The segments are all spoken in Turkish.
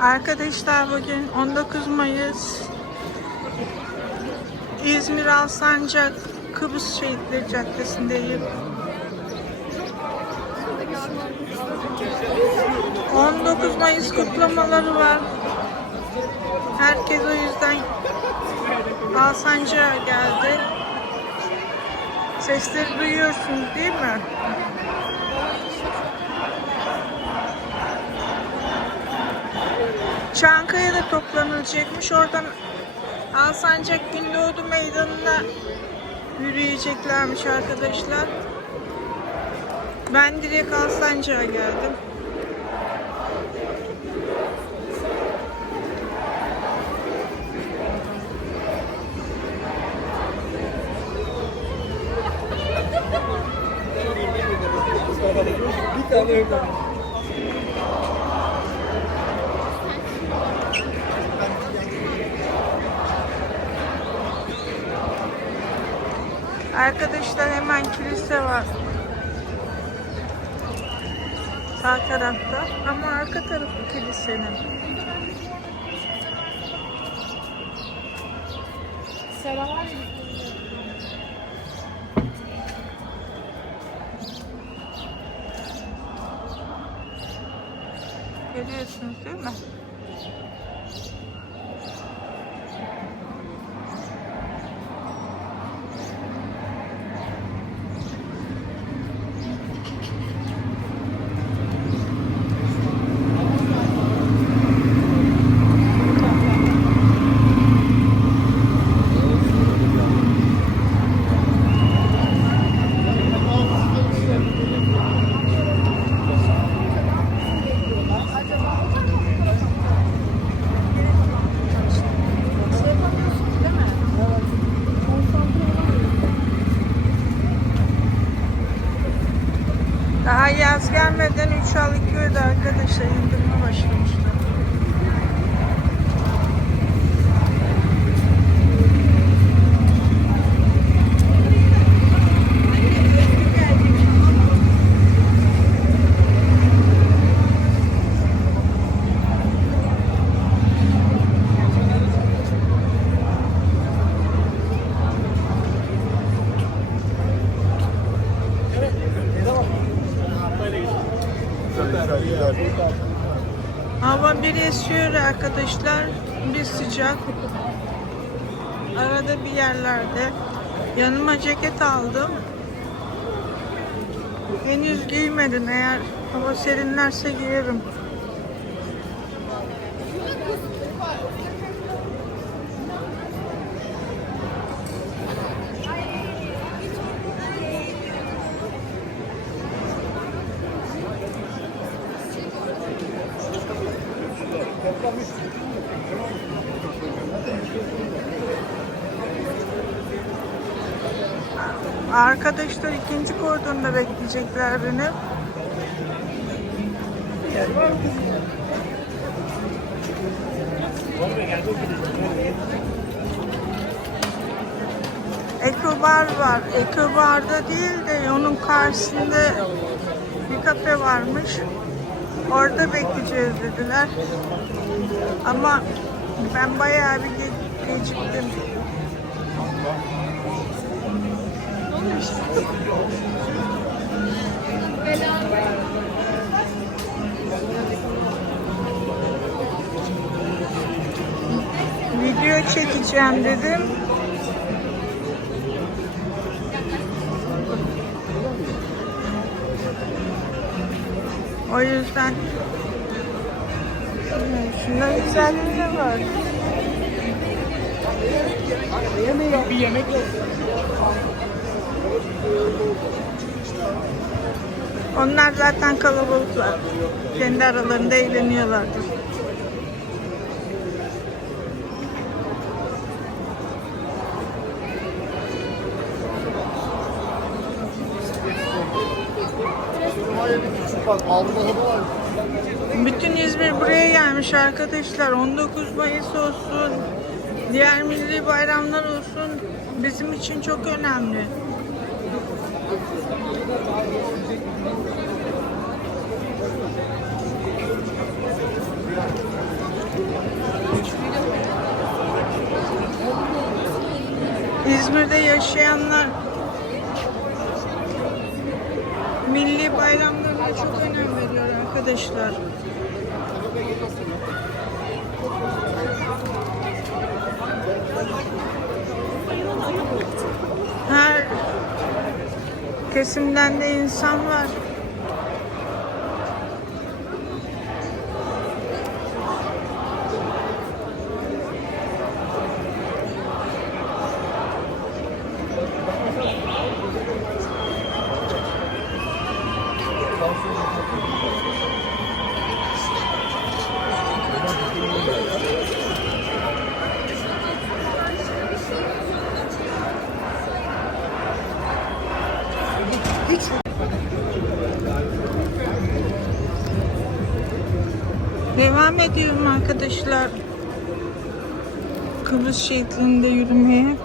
Arkadaşlar bugün 19 Mayıs İzmir Alsancak Kıbrıs Şehitleri Caddesi'ndeyim. 19 Mayıs kutlamaları var. Herkes o yüzden Alsancak'a geldi. Sesleri duyuyorsunuz değil mi? Çankaya'da toplanılacakmış. Oradan Alsancak Gündoğdu Meydanı'na yürüyeceklermiş arkadaşlar. Ben direkt Alsancak'a geldim. Bir tane. Arkadaşlar hemen kilise var. Sağ tarafta ama arka tarafı kilisenin. Selam. Görüyorsunuz değil mi? Daha yaz gelmeden 3 al 2 öde arkadaşlar indirme başlamışlar. Hava bir esiyor arkadaşlar, bir sıcak. Arada bir yerlerde. Yanıma ceket aldım. Henüz giymedim. Eğer hava serinlerse giyerim. Arkadaşlar ikinci kordonda bekleyecekler beni. Ekobar var. Ekobar'da değil de onun karşısında bir kafe varmış. Orada bekleyeceğiz dediler. Ama ben bayağı bir ge- geciktim. Video çekeceğim dedim. O yüzden şunda güzelliği var. Bir yemek yok. Onlar zaten kalabalıklar. Kendi aralarında eğleniyorlardır. Bütün İzmir buraya gelmiş arkadaşlar. 19 Mayıs olsun, diğer milli bayramlar olsun. Bizim için çok önemli. İzmir'de yaşayanlar milli bayramlarına çok önem veriyor arkadaşlar. Her kesimden de insan var. Devam ediyorum arkadaşlar. Kıbrıs şehitliğinde yürümeye.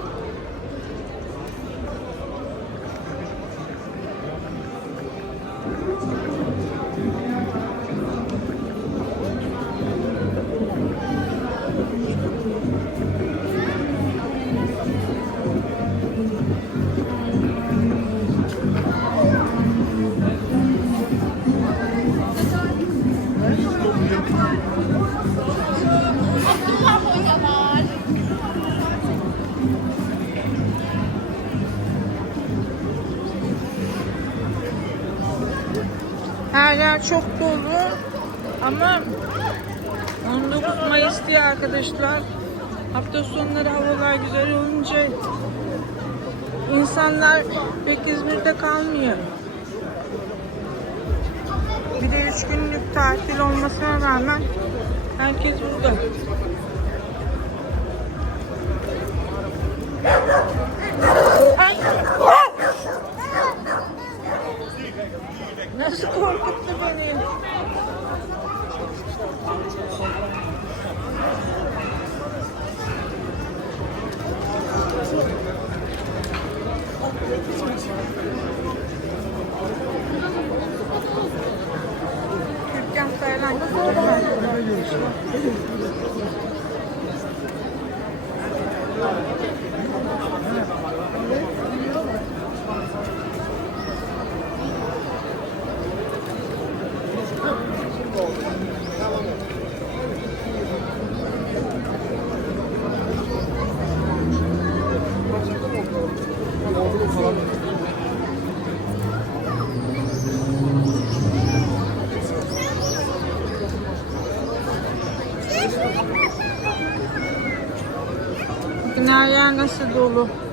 Her yer çok dolu ama 19 Mayıs diye arkadaşlar hafta sonları havalar güzel olunca insanlar pek İzmir'de kalmıyor. Bir de 3 günlük tatil olmasına rağmen herkes burada. Ay! Nasıl korkuttu beni? Türkan Saylan Bugün her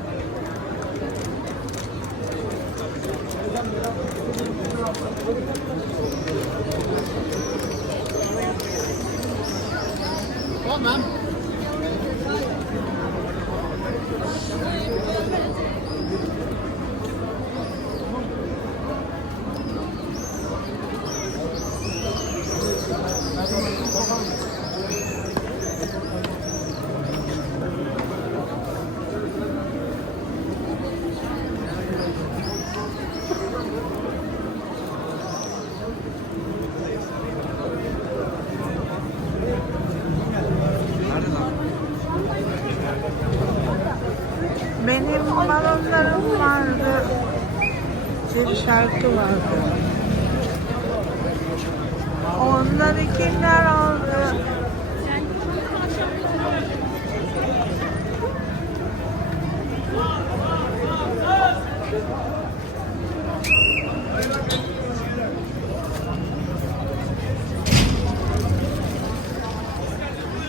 balonlarım vardı. Bir şarkı vardı. Onları kimler aldı?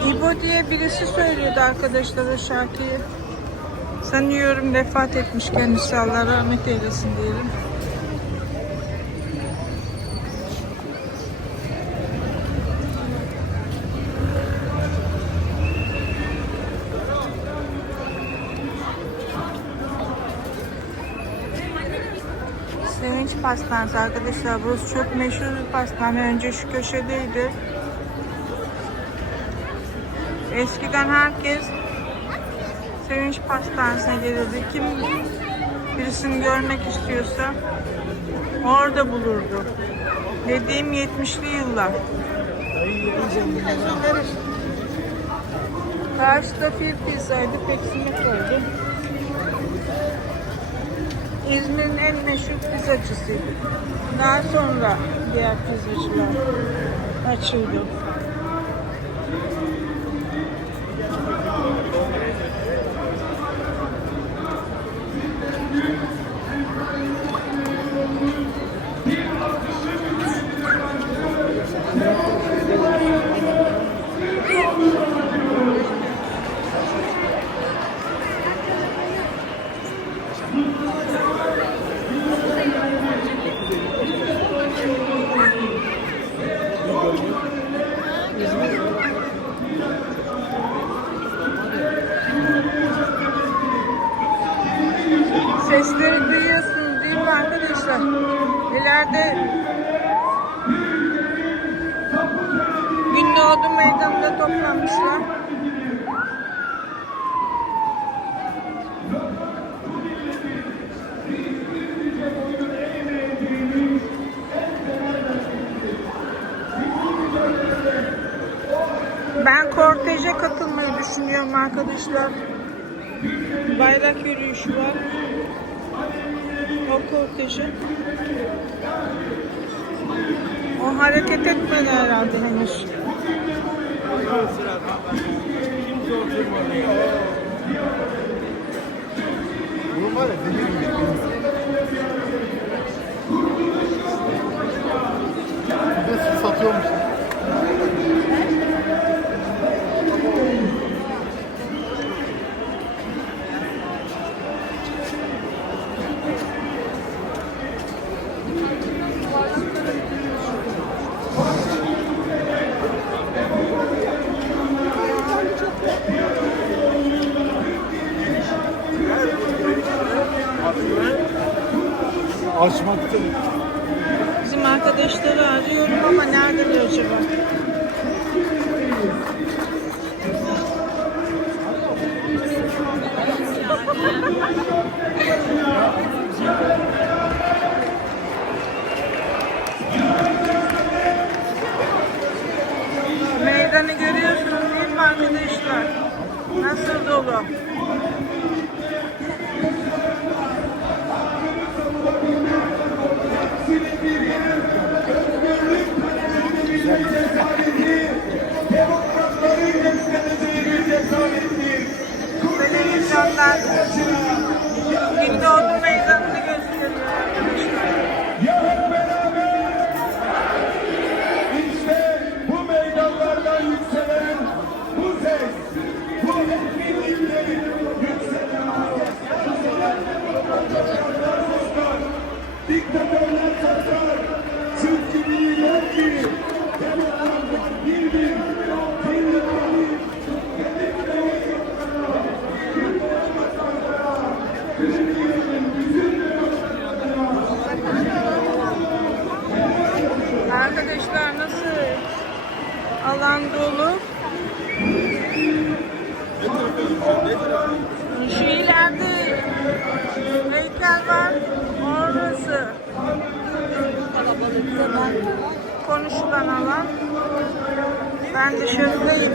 İbo diye birisi söylüyordu arkadaşlar o şarkıyı. Sanıyorum vefat etmiş kendisi Allah rahmet eylesin diyelim. Sevinç Pastanesi arkadaşlar. Burası çok meşhur bir pastane. Önce şu köşedeydi. Eskiden herkes Sevinç Pastanesi'ne gelirdi. Kim birisini görmek istiyorsa orada bulurdu. Dediğim 70'li yıllar. Karşıda fil pizzaydı, peksimek oldu. İzmir'in en meşhur pizzacısıydı. Daha sonra diğer pizzacılar açıldı. Sesleri duyuyorsunuz değil mi arkadaşlar? İleride Gündoğdu Meydanı'nda toplanmışlar. Ben korteje katılmayı düşünüyorum arkadaşlar. Bayrak yürüyüşü var. O korteje. O hareket etmedi herhalde henüz. Bunun var ya demir gibi. Bir de satıyormuş. Diktatörler saçar, çünkü bilirler ki demokratlar bir bir, milletleri Arkadaşlar nasıl alan dolu? Şu Konuşulan alan. Ben dışarıdayım.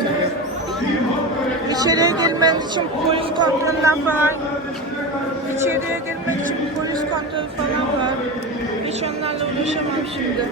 İçeriye girmeniz için polis kontrolünden falan İçeriye girmek için polis kontrolü falan var. Hiç onlarla uğraşamam şimdi.